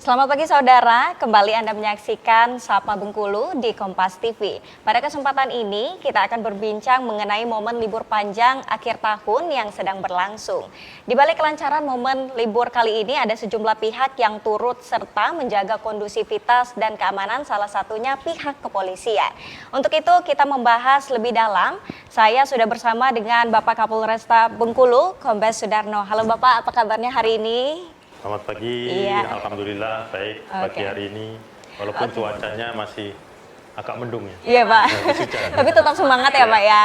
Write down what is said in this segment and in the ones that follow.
Selamat pagi saudara, kembali Anda menyaksikan Sapa Bengkulu di Kompas TV. Pada kesempatan ini kita akan berbincang mengenai momen libur panjang akhir tahun yang sedang berlangsung. Di balik kelancaran momen libur kali ini ada sejumlah pihak yang turut serta menjaga kondusivitas dan keamanan, salah satunya pihak kepolisian. Untuk itu kita membahas lebih dalam, saya sudah bersama dengan Bapak Kapolresta Bengkulu, Kombes Sudarno. Halo Bapak, apa kabarnya hari ini? Selamat pagi, Iya. Alhamdulillah baik pagi hari ini, walaupun cuacanya masih agak mendung ya. Iya Pak, Hujan. tapi tetap semangat ya Pak ya.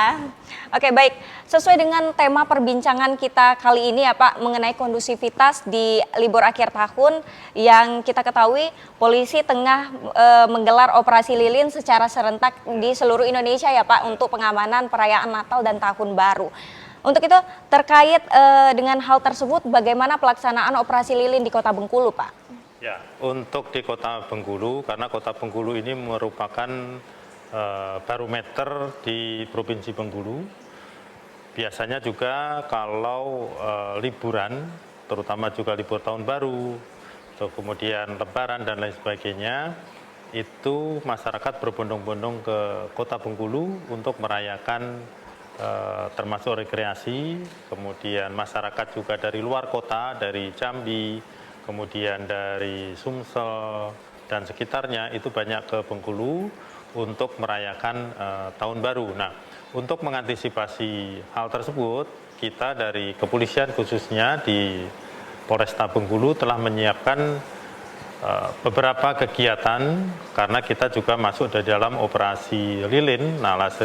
Oke baik, sesuai dengan tema perbincangan kita kali ini ya Pak, mengenai kondusivitas di libur akhir tahun yang kita ketahui polisi tengah menggelar operasi lilin secara serentak di seluruh Indonesia ya Pak untuk pengamanan perayaan Natal dan Tahun Baru. Untuk itu terkait dengan hal tersebut bagaimana pelaksanaan operasi lilin di Kota Bengkulu Pak? Ya, untuk di Kota Bengkulu, karena Kota Bengkulu ini merupakan barometer di Provinsi Bengkulu. Biasanya juga kalau liburan, terutama juga libur tahun baru, kemudian lebaran dan lain sebagainya, itu masyarakat berbondong-bondong ke Kota Bengkulu untuk merayakan termasuk rekreasi, kemudian masyarakat juga dari luar kota, dari Jambi, kemudian dari Sumsel dan sekitarnya itu banyak ke Bengkulu untuk merayakan Tahun Baru. Nah, untuk mengantisipasi hal tersebut, kita dari kepolisian khususnya di Polresta Bengkulu telah menyiapkan beberapa kegiatan karena kita juga masuk di dalam operasi lilin Nalas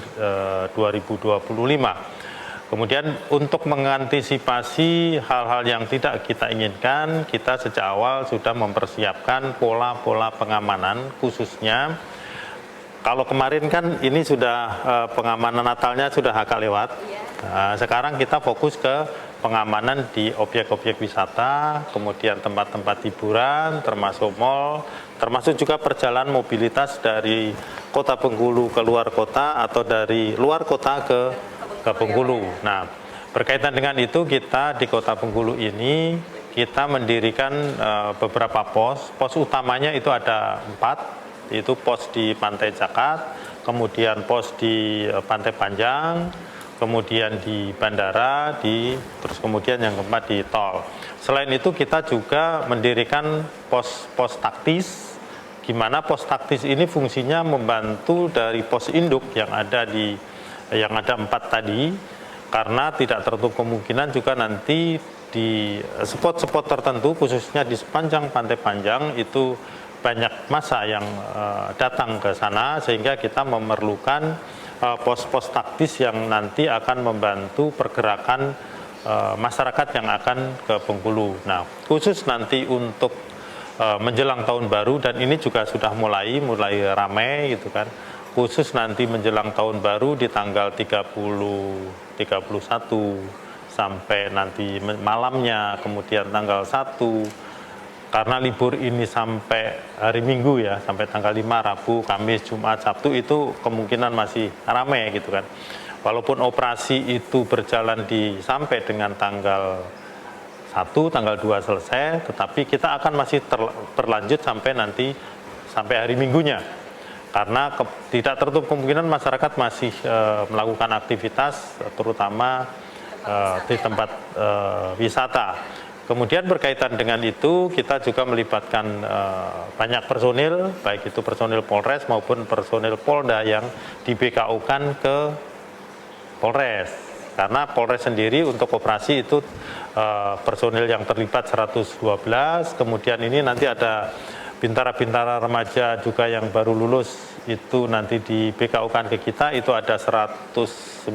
2025. Kemudian untuk mengantisipasi hal-hal yang tidak kita inginkan, kita sejak awal sudah mempersiapkan pola-pola pengamanan, khususnya kalau kemarin kan ini sudah pengamanan Natalnya sudah agak lewat. Nah, sekarang kita fokus ke pengamanan di objek-objek wisata, kemudian tempat-tempat hiburan, termasuk mal, termasuk juga perjalanan mobilitas dari Kota Bengkulu ke luar kota atau dari luar kota ke Bengkulu. Nah, berkaitan dengan itu kita di Kota Bengkulu ini kita mendirikan beberapa pos. Pos utamanya itu ada 4, yaitu pos di Pantai Jakat, kemudian pos di Pantai Panjang, kemudian di bandara, terus kemudian yang keempat di tol. Selain itu kita juga mendirikan pos taktis, gimana pos taktis ini fungsinya membantu dari pos induk yang ada 4 tadi, karena tidak tertutup kemungkinan juga nanti di spot-spot tertentu, khususnya di sepanjang Pantai Panjang itu banyak massa yang datang ke sana, sehingga kita memerlukan pos-pos taktis yang nanti akan membantu pergerakan masyarakat yang akan ke Bengkulu. Nah, khusus nanti untuk menjelang tahun baru, dan ini juga sudah mulai ramai gitu kan. Khusus nanti menjelang tahun baru di tanggal 30, 31 sampai nanti malamnya, kemudian tanggal 1. Karena libur ini sampai hari Minggu ya, sampai tanggal 5, Rabu, Kamis, Jumat, Sabtu itu kemungkinan masih ramai gitu kan. Walaupun operasi itu berjalan sampai dengan tanggal 1, tanggal 2 selesai, tetapi kita akan masih berlanjut sampai hari Minggunya. Karena tidak tertutup kemungkinan masyarakat masih melakukan aktivitas, terutama di tempat wisata. Kemudian berkaitan dengan itu kita juga melibatkan banyak personil, baik itu personil Polres maupun personil Polda yang di BKU-kan ke Polres. Karena Polres sendiri untuk operasi itu personil yang terlibat 112, kemudian ini nanti ada bintara-bintara remaja juga yang baru lulus itu nanti di BKU-kan ke kita itu ada 109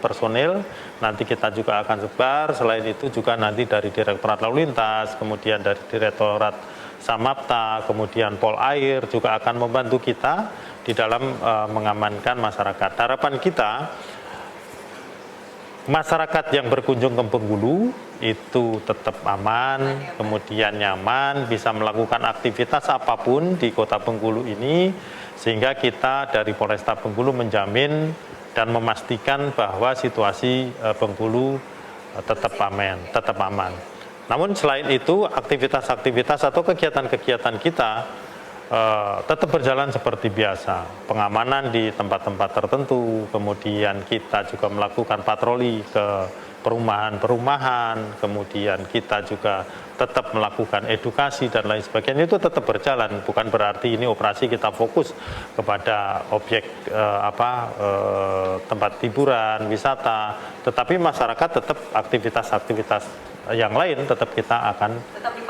personil. Nanti kita juga akan sebar, selain itu juga nanti dari Direktorat Lalu Lintas, kemudian dari Direktorat Samapta, kemudian Polair juga akan membantu kita di dalam mengamankan masyarakat. Harapan kita, masyarakat yang berkunjung ke Bengkulu itu tetap aman, kemudian nyaman, bisa melakukan aktivitas apapun di Kota Bengkulu ini, sehingga kita dari Polresta Bengkulu menjamin dan memastikan bahwa situasi Bengkulu tetap aman. Namun selain itu aktivitas-aktivitas atau kegiatan-kegiatan kita tetap berjalan seperti biasa. Pengamanan di tempat-tempat tertentu, kemudian kita juga melakukan patroli ke perumahan-perumahan, kemudian kita juga tetap melakukan edukasi dan lain sebagainya, itu tetap berjalan. Bukan berarti ini operasi kita fokus kepada objek tempat hiburan, wisata, tetapi masyarakat tetap aktivitas-aktivitas yang lain tetap kita akan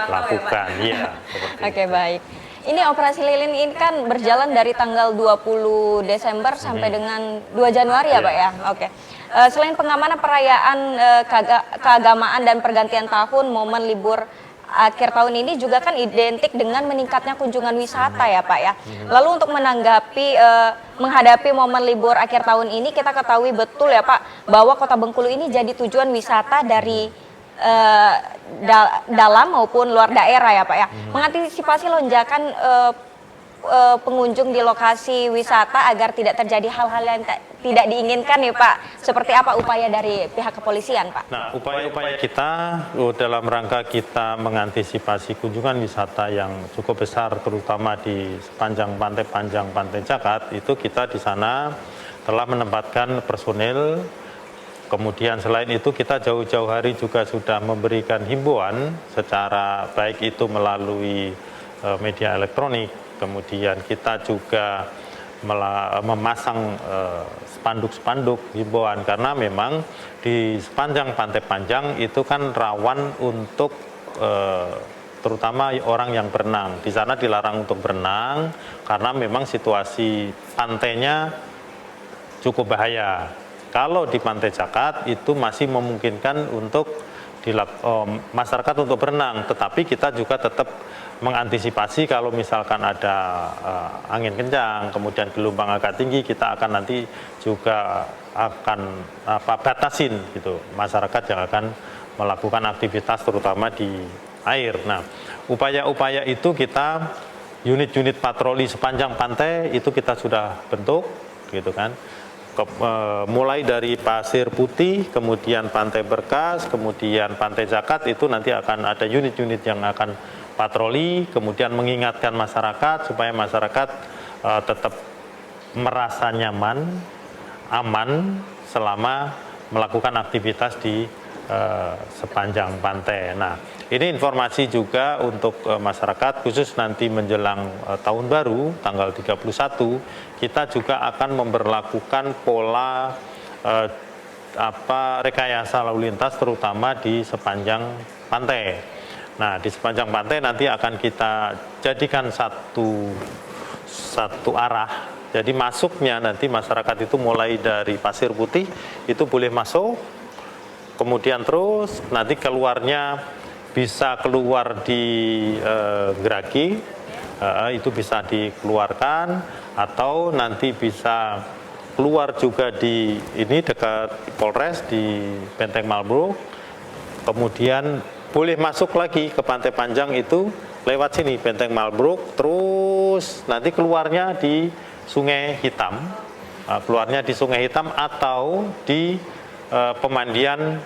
lakukan. Iya, Oke, baik. Ini operasi lilin ini kan berjalan dari tanggal 20 Desember sampai dengan 2 Januari ya, Pak ya? Oke. Selain pengamanan perayaan keagamaan dan pergantian tahun, momen libur akhir tahun ini juga kan identik dengan meningkatnya kunjungan wisata ya, Pak ya. Lalu untuk menghadapi momen libur akhir tahun ini, kita ketahui betul ya, Pak, bahwa Kota Bengkulu ini jadi tujuan wisata dari dalam maupun luar daerah ya, Pak ya. Mengantisipasi lonjakan pengunjung di lokasi wisata agar tidak terjadi hal-hal yang tidak diinginkan ya, Pak. Seperti apa upaya dari pihak kepolisian, Pak? Nah, upaya-upaya kita dalam rangka kita mengantisipasi kunjungan wisata yang cukup besar, terutama di sepanjang Pantai Jakat, itu kita di sana telah menempatkan personil. Kemudian selain itu kita jauh-jauh hari juga sudah memberikan himbauan secara baik itu melalui media elektronik, kemudian kita juga memasang spanduk-spanduk himbauan karena memang di sepanjang Pantai Panjang itu kan rawan untuk terutama orang yang berenang. Di sana dilarang untuk berenang karena memang situasi pantainya cukup bahaya. Kalau di Pantai Jakat itu masih memungkinkan untuk masyarakat untuk berenang, tetapi kita juga tetap mengantisipasi kalau misalkan ada angin kencang, kemudian gelombang agak tinggi, kita akan nanti juga akan batasin gitu masyarakat yang akan melakukan aktivitas terutama di air. Nah, upaya-upaya itu kita unit-unit patroli sepanjang pantai itu kita sudah bentuk gitu kan. Mulai dari Pasir Putih, kemudian Pantai Berkas, kemudian Pantai Jakat, itu nanti akan ada unit-unit yang akan patroli, kemudian mengingatkan masyarakat supaya masyarakat tetap merasa nyaman, aman selama melakukan aktivitas di sepanjang pantai. Nah, ini informasi juga untuk masyarakat, khusus nanti menjelang tahun baru tanggal 31, kita juga akan memberlakukan pola rekayasa lalu lintas terutama di sepanjang pantai. Nah, di sepanjang pantai nanti akan kita jadikan satu arah. Jadi masuknya nanti masyarakat itu mulai dari Pasir Putih itu boleh masuk, kemudian terus nanti keluarnya bisa keluar di Geragi, itu bisa dikeluarkan, atau nanti bisa keluar juga di ini dekat Polres di Benteng Marlborough, kemudian boleh masuk lagi ke Pantai Panjang itu lewat sini Benteng Marlborough, terus nanti keluarnya di Sungai Hitam, keluarnya di Sungai Hitam atau di pemandian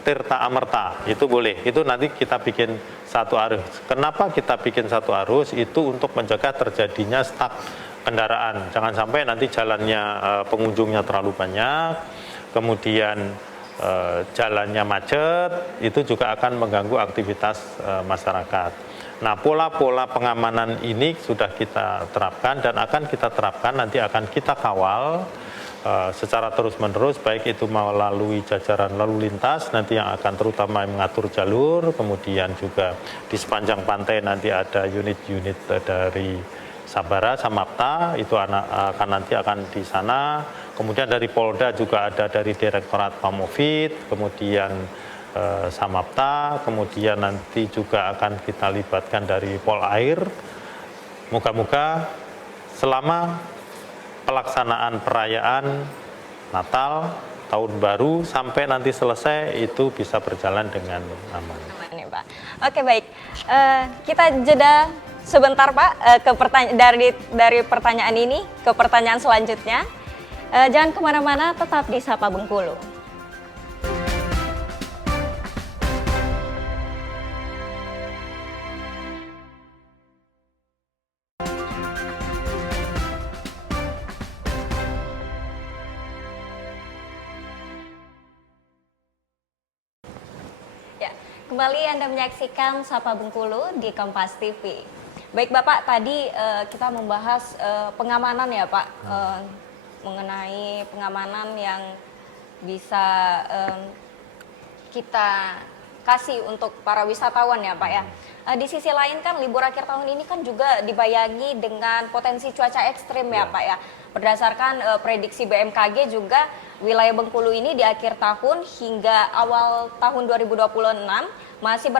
Tirta Amerta, itu boleh. Itu nanti kita bikin satu arus. Kenapa kita bikin satu arus? Itu untuk mencegah terjadinya stuck kendaraan. Jangan sampai nanti jalannya pengunjungnya terlalu banyak, kemudian jalannya macet, itu juga akan mengganggu aktivitas masyarakat. Nah, pola-pola pengamanan ini sudah kita terapkan dan akan kita terapkan, nanti akan kita kawal secara terus-menerus, baik itu melalui jajaran lalu lintas nanti yang akan terutama mengatur jalur, kemudian juga di sepanjang pantai nanti ada unit-unit dari Sabara, Samapta, itu nanti akan di sana, kemudian dari Polda juga ada dari Direktorat Pamofid, kemudian Samapta, kemudian nanti juga akan kita libatkan dari Polair. Moga-moga selama pelaksanaan perayaan Natal, Tahun Baru sampai nanti selesai itu bisa berjalan dengan aman. Aman ya, Pak. Oke, baik. Kita jeda sebentar, Pak, dari pertanyaan ini ke pertanyaan selanjutnya. Jangan kemana-mana, tetap di Sapa Bengkulu. Kembali Anda menyaksikan Sapa Bengkulu di Kompas TV. Baik Bapak, tadi kita membahas pengamanan ya Pak, mengenai pengamanan yang bisa kita kasih untuk para wisatawan ya Pak ya. Di sisi lain kan libur akhir tahun ini kan juga dibayangi dengan potensi cuaca ekstrim ya Pak ya. Berdasarkan prediksi BMKG juga wilayah Bengkulu ini di akhir tahun hingga awal tahun 2026 masih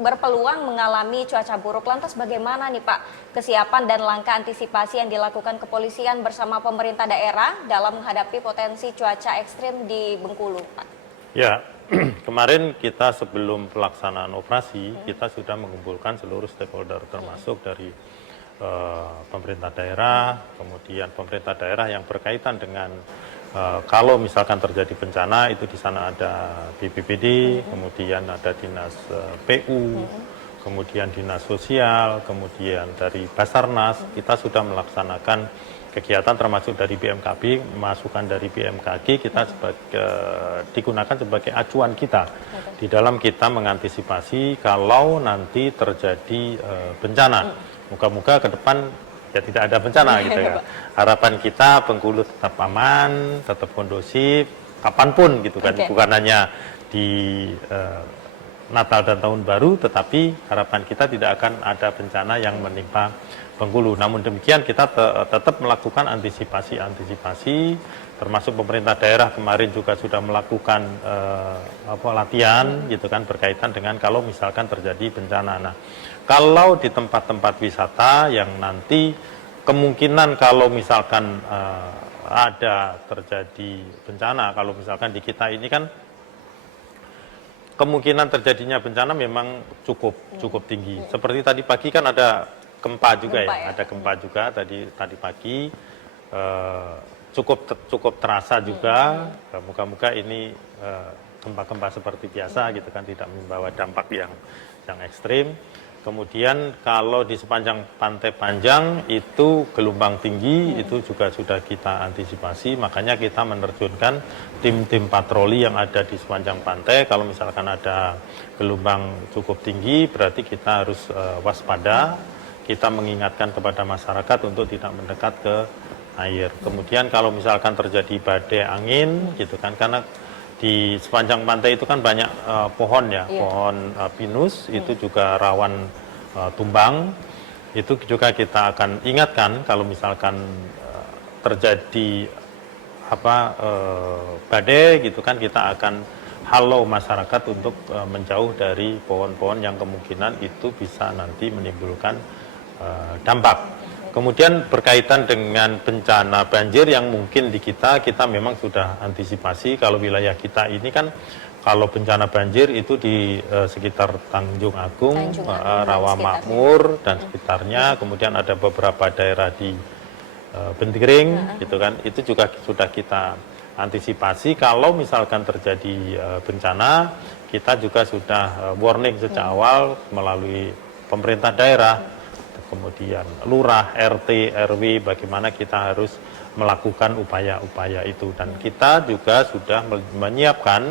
berpeluang mengalami cuaca buruk. Lantas bagaimana nih Pak kesiapan dan langkah antisipasi yang dilakukan kepolisian bersama pemerintah daerah dalam menghadapi potensi cuaca ekstrim di Bengkulu Pak? Ya, kemarin kita sebelum pelaksanaan operasi, kita sudah mengumpulkan seluruh stakeholder termasuk dari pemerintah daerah, kemudian pemerintah daerah yang berkaitan dengan kalau misalkan terjadi bencana itu di sana ada BPBD, kemudian ada dinas PU, kemudian dinas sosial, kemudian dari Basarnas, kita sudah melaksanakan kegiatan termasuk dari BMKG, masukan dari BMKG kita digunakan sebagai acuan kita di dalam kita mengantisipasi kalau nanti terjadi bencana. Moga-moga ke depan ya tidak ada bencana gitu ya. Harapan kita Bengkulu tetap aman, tetap kondusif, kapanpun gitu kan, bukan hanya di Natal dan Tahun Baru, tetapi harapan kita tidak akan ada bencana yang menimpa Bengkulu. Namun demikian kita tetap melakukan antisipasi, termasuk pemerintah daerah kemarin juga sudah melakukan latihan gitu kan berkaitan dengan kalau misalkan terjadi bencana. Nah, kalau di tempat-tempat wisata yang nanti kemungkinan kalau misalkan ada terjadi bencana, kalau misalkan di kita ini kan kemungkinan terjadinya bencana memang cukup tinggi. Seperti tadi pagi kan ada gempa juga ada gempa juga tadi pagi cukup terasa juga. Moga-moga ini gempa-gempa seperti biasa gitu kan, tidak membawa dampak yang ekstrim. Kemudian kalau di sepanjang Pantai Panjang itu gelombang tinggi, itu juga sudah kita antisipasi, makanya kita menerjunkan tim-tim patroli yang ada di sepanjang pantai. Kalau misalkan ada gelombang cukup tinggi, berarti kita harus waspada, kita mengingatkan kepada masyarakat untuk tidak mendekat ke air. Kemudian kalau misalkan terjadi badai angin, gitu kan, karena di sepanjang pantai itu kan banyak pohon ya, pohon pinus itu juga rawan tumbang. Itu juga kita akan ingatkan kalau misalkan terjadi badai gitu kan, kita akan halau masyarakat untuk menjauh dari pohon-pohon yang kemungkinan itu bisa nanti menimbulkan dampak. Kemudian berkaitan dengan bencana banjir yang mungkin di kita memang sudah antisipasi. Kalau wilayah kita ini kan kalau bencana banjir itu di sekitar Tanjung Agung, Rawamakmur dan sekitarnya. Kemudian ada beberapa daerah di Bentiring gitu kan. Itu juga sudah kita antisipasi. Kalau misalkan terjadi bencana, kita juga sudah warning sejak awal melalui pemerintah daerah, kemudian lurah, RT, RW, bagaimana kita harus melakukan upaya-upaya itu. Dan kita juga sudah menyiapkan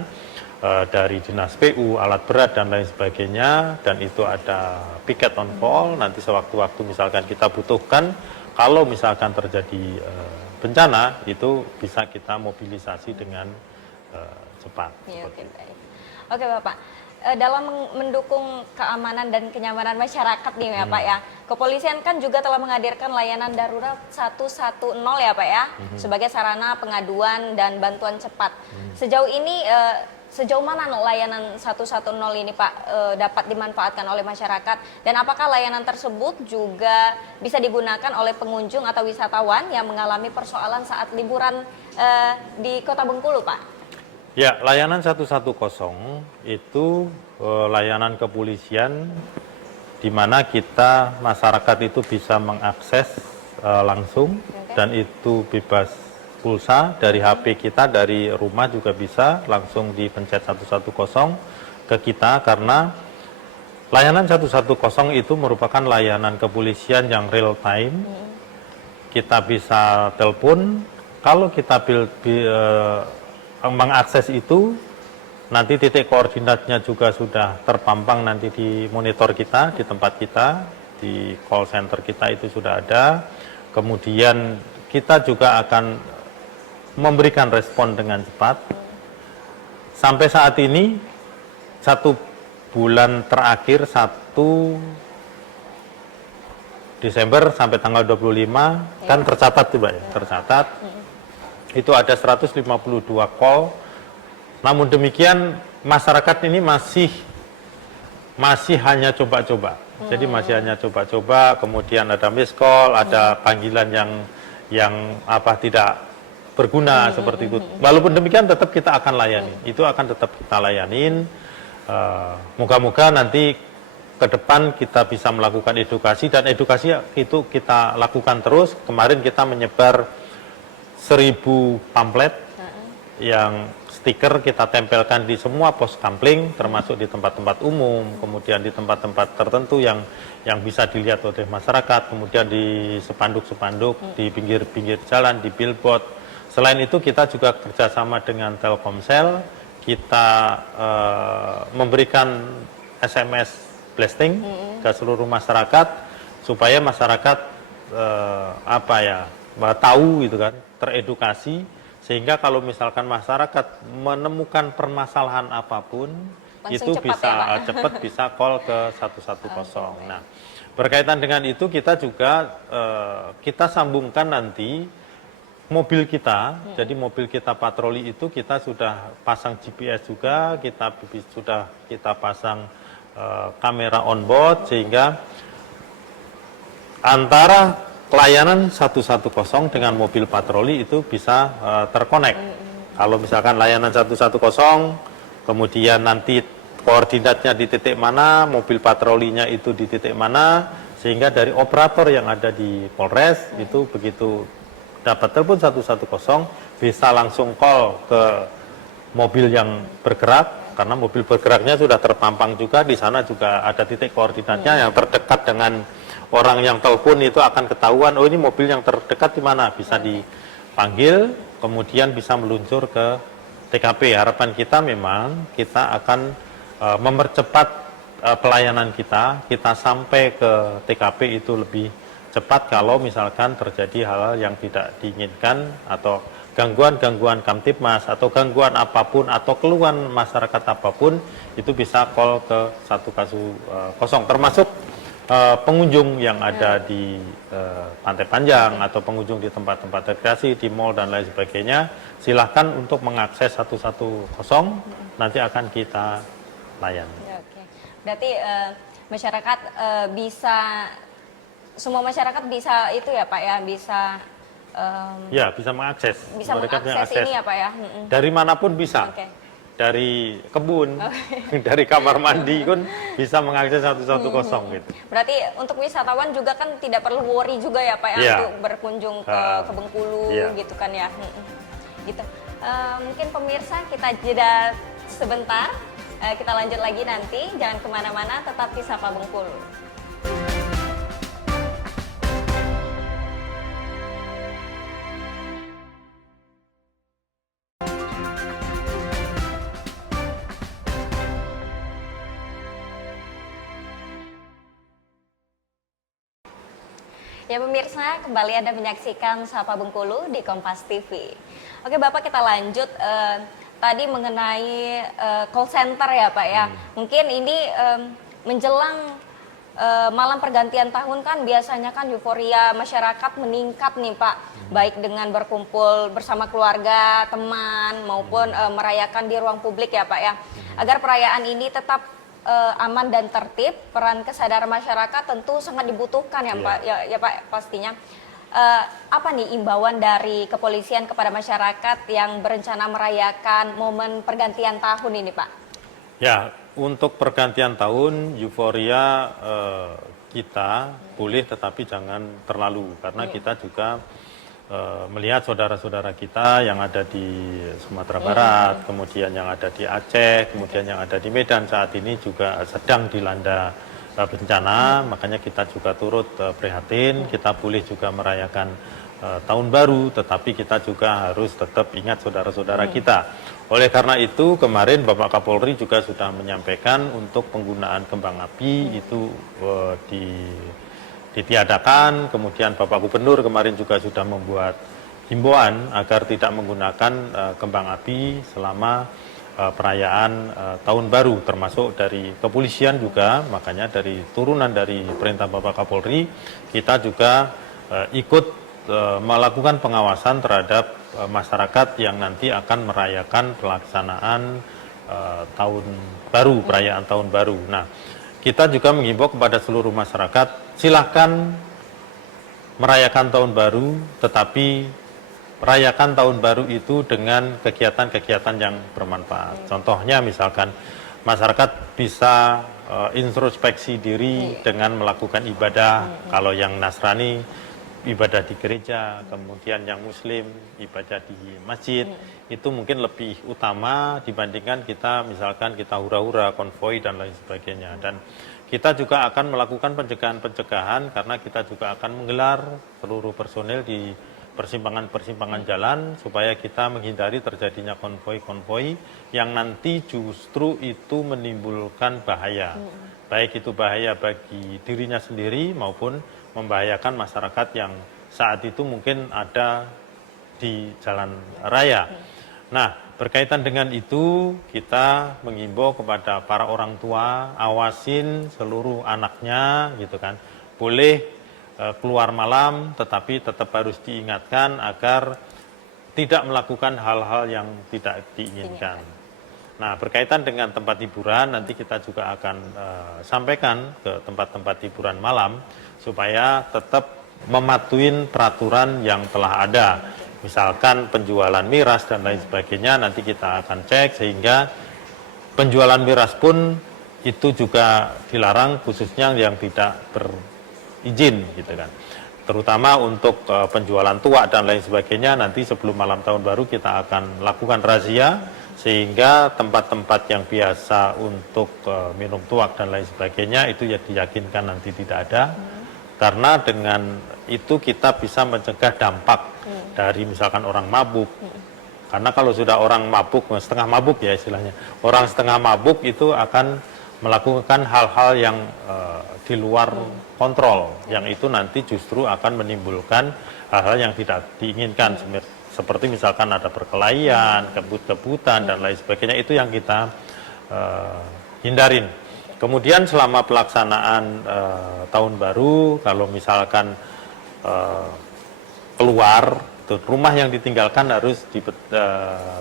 dari dinas PU, alat berat dan lain sebagainya, dan itu ada piket on call, nanti sewaktu-waktu misalkan kita butuhkan, kalau misalkan terjadi bencana, itu bisa kita mobilisasi dengan cepat. Ya, oke Bapak. Dalam mendukung keamanan dan kenyamanan masyarakat nih ya Pak ya, kepolisian kan juga telah menghadirkan layanan darurat 110 ya Pak ya, sebagai sarana pengaduan dan bantuan cepat. Sejauh ini, sejauh mana layanan 110 ini Pak dapat dimanfaatkan oleh masyarakat, dan apakah layanan tersebut juga bisa digunakan oleh pengunjung atau wisatawan yang mengalami persoalan saat liburan di Kota Bengkulu Pak? Ya, layanan 110 itu layanan kepolisian di mana kita masyarakat itu bisa mengakses langsung, dan itu bebas pulsa dari HP kita, dari rumah juga bisa langsung dipencet 110 ke kita, karena layanan 110 itu merupakan layanan kepolisian yang real time. Kita bisa telepon, kalau kita mengakses itu Nanti titik koordinatnya juga sudah terpampang nanti di monitor kita, di tempat kita, di call center kita itu sudah ada. Kemudian kita juga akan memberikan respon dengan cepat. Sampai saat ini, 1 bulan terakhir, 1 Desember sampai tanggal 25, kan tercatat tuh Mbak ya, tercatat. Itu ada 152 call. Namun demikian masyarakat ini masih hanya coba-coba. Jadi masih hanya coba-coba, kemudian ada miss call, ada panggilan yang tidak berguna seperti itu. Walaupun demikian tetap kita akan layani. Itu akan tetap kita layanin. Moga-moga nanti ke depan kita bisa melakukan edukasi, dan edukasi itu kita lakukan terus. Kemarin kita menyebar 1.000 pamflet yang stiker kita tempelkan di semua pos kampling, termasuk di tempat-tempat umum, kemudian di tempat-tempat tertentu yang bisa dilihat oleh masyarakat, kemudian di spanduk-spanduk, di pinggir-pinggir jalan, di billboard. Selain itu kita juga kerjasama dengan Telkomsel, kita memberikan SMS blasting ke seluruh masyarakat supaya masyarakat tahu gitu kan, teredukasi. Sehingga kalau misalkan masyarakat menemukan permasalahan apapun, langsung itu cepat bisa cepat bisa call ke 110. Nah, berkaitan dengan itu kita juga kita sambungkan nanti mobil kita. Jadi mobil kita patroli itu kita sudah pasang GPS juga, sudah kita pasang kamera on board, sehingga antara layanan 110 dengan mobil patroli itu bisa terkonek. Kalau misalkan layanan 110, kemudian nanti koordinatnya di titik mana, mobil patrolinya itu di titik mana, sehingga dari operator yang ada di Polres itu begitu dapat telepon 110 bisa langsung call ke mobil yang bergerak, karena mobil bergeraknya sudah terpampang juga di sana, juga ada titik koordinatnya yang terdekat dengan orang yang telepon, itu akan ketahuan, oh ini mobil yang terdekat di mana, bisa dipanggil, kemudian bisa meluncur ke TKP. Harapan kita memang kita akan mempercepat pelayanan kita sampai ke TKP itu lebih cepat kalau misalkan terjadi hal-hal yang tidak diinginkan, atau gangguan-gangguan Kamtibmas, atau gangguan apapun, atau keluhan masyarakat apapun, itu bisa call ke 110, termasuk pengunjung yang ada di Pantai Panjang atau pengunjung di tempat-tempat rekreasi, di mall dan lain sebagainya, silahkan untuk mengakses 110, nanti akan kita layani. Oke. Berarti masyarakat semua masyarakat bisa itu ya Pak ya, bisa bisa mengakses. Bisa mengakses ini ya Pak ya. Dari manapun bisa. Okay. Dari kebun, dari kamar mandi pun bisa mengakses 110 gitu. Berarti untuk wisatawan juga kan tidak perlu worry juga ya Pak ya, untuk berkunjung ke Bengkulu gitu kan ya. Gitu. Mungkin pemirsa kita jeda sebentar, kita lanjut lagi nanti. Jangan kemana-mana, tetap di Sapa Bengkulu. Ya pemirsa, kembali Anda menyaksikan Sapa Bengkulu di Kompas TV. Oke Bapak, kita lanjut tadi mengenai call center ya Pak ya. Mungkin ini menjelang malam pergantian tahun kan biasanya kan euforia masyarakat meningkat nih Pak. Baik dengan berkumpul bersama keluarga, teman, maupun merayakan di ruang publik ya Pak ya. Agar perayaan ini tetap aman dan tertib, peran kesadaran masyarakat tentu sangat dibutuhkan ya Pak, ya Pak pastinya. Apa nih imbauan dari kepolisian kepada masyarakat yang berencana merayakan momen pergantian tahun ini Pak? Ya, untuk pergantian tahun euforia kita boleh, tetapi jangan terlalu, karena kita juga melihat saudara-saudara kita yang ada di Sumatera Barat, kemudian yang ada di Aceh, kemudian yang ada di Medan saat ini juga sedang dilanda bencana, makanya kita juga turut prihatin. Kita boleh juga merayakan tahun baru, tetapi kita juga harus tetap ingat saudara-saudara kita. Oleh karena itu kemarin Bapak Kapolri juga sudah menyampaikan untuk penggunaan kembang api itu ditiadakan. Kemudian Bapak Gubernur kemarin juga sudah membuat himbauan agar tidak menggunakan kembang api selama perayaan tahun baru, termasuk dari kepolisian juga. Makanya dari turunan dari perintah Bapak Kapolri kita juga ikut melakukan pengawasan terhadap masyarakat yang nanti akan merayakan pelaksanaan tahun baru, perayaan tahun baru. Nah, kita juga menghimbau kepada seluruh masyarakat, silahkan merayakan tahun baru, tetapi rayakan tahun baru itu dengan kegiatan-kegiatan yang bermanfaat. Contohnya misalkan masyarakat bisa introspeksi diri dengan melakukan ibadah, kalau yang Nasrani ibadah di gereja, kemudian yang Muslim ibadah di masjid, itu mungkin lebih utama dibandingkan kita misalkan kita hura-hura, konvoi dan lain sebagainya. Dan kita juga akan melakukan pencegahan-pencegahan karena kita juga akan menggelar seluruh personel di persimpangan-persimpangan jalan supaya kita menghindari terjadinya konvoi-konvoi yang nanti justru itu menimbulkan bahaya. Baik itu bahaya bagi dirinya sendiri maupun membahayakan masyarakat yang saat itu mungkin ada di jalan raya. Nah, berkaitan dengan itu kita menghimbau kepada para orang tua, awasin seluruh anaknya gitu kan. Boleh keluar malam tetapi tetap harus diingatkan agar tidak melakukan hal-hal yang tidak diinginkan. Nah, berkaitan dengan tempat hiburan nanti kita juga akan sampaikan ke tempat-tempat hiburan malam supaya tetap mematuhi peraturan yang telah ada. Misalkan penjualan miras dan lain sebagainya nanti kita akan cek sehingga penjualan miras pun itu juga dilarang khususnya yang tidak berizin gitu kan. Terutama untuk penjualan tuak dan lain sebagainya nanti sebelum malam tahun baru kita akan lakukan razia sehingga tempat-tempat yang biasa untuk minum tuak dan lain sebagainya itu ya diyakinkan nanti tidak ada. Karena dengan itu kita bisa mencegah dampak dari misalkan orang mabuk. Karena kalau sudah orang mabuk, setengah mabuk ya istilahnya, orang setengah mabuk itu akan melakukan hal-hal yang di luar kontrol, yang itu nanti justru akan menimbulkan hal-hal yang tidak diinginkan, seperti misalkan ada perkelahian, kebut-kebutan dan lain sebagainya, itu yang kita hindarin. Kemudian selama pelaksanaan tahun baru, kalau misalkan keluar, rumah yang ditinggalkan harus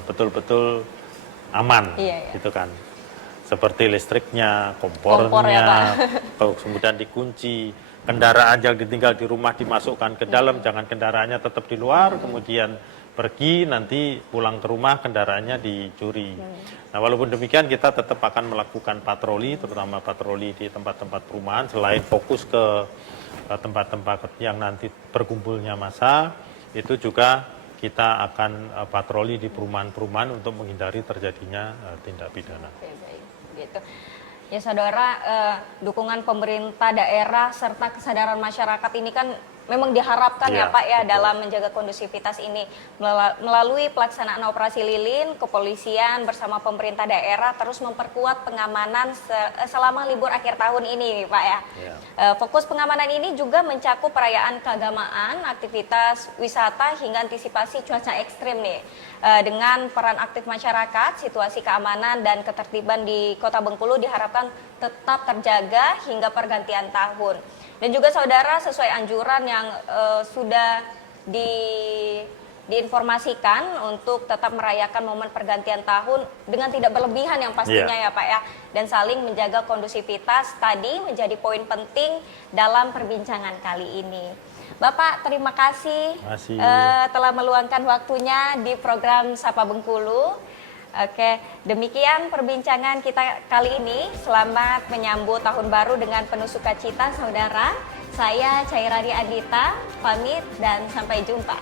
betul-betul aman, gitu kan. Seperti listriknya, kompornya, kemudian dikunci, kendaraan yang ditinggal di rumah dimasukkan ke dalam, jangan kendaraannya tetap di luar, kemudian pergi nanti pulang ke rumah kendaraannya dicuri. Nah, walaupun demikian kita tetap akan melakukan patroli, terutama patroli di tempat-tempat perumahan, selain fokus ke tempat-tempat yang nanti berkumpulnya massa, itu juga kita akan patroli di perumahan-perumahan untuk menghindari terjadinya tindak pidana. Oke, baik. Gitu. Ya saudara, dukungan pemerintah daerah serta kesadaran masyarakat ini kan memang diharapkan ya Pak ya, betul, dalam menjaga kondusivitas ini melalui pelaksanaan operasi lilin, kepolisian bersama pemerintah daerah terus memperkuat pengamanan selama libur akhir tahun ini Pak ya. Fokus pengamanan ini juga mencakup perayaan keagamaan, aktivitas wisata hingga antisipasi cuaca ekstrim nih. Dengan peran aktif masyarakat, situasi keamanan dan ketertiban di Kota Bengkulu diharapkan tetap terjaga hingga pergantian tahun. Dan juga saudara, sesuai anjuran yang sudah diinformasikan untuk tetap merayakan momen pergantian tahun dengan tidak berlebihan yang pastinya ya Pak ya. Dan saling menjaga kondusivitas tadi menjadi poin penting dalam perbincangan kali ini. Bapak, terima kasih telah meluangkan waktunya di program Sapa Bengkulu. Oke, demikian perbincangan kita kali ini. Selamat menyambut tahun baru dengan penuh sukacita, saudara. Saya Cairani Adita, pamit dan sampai jumpa.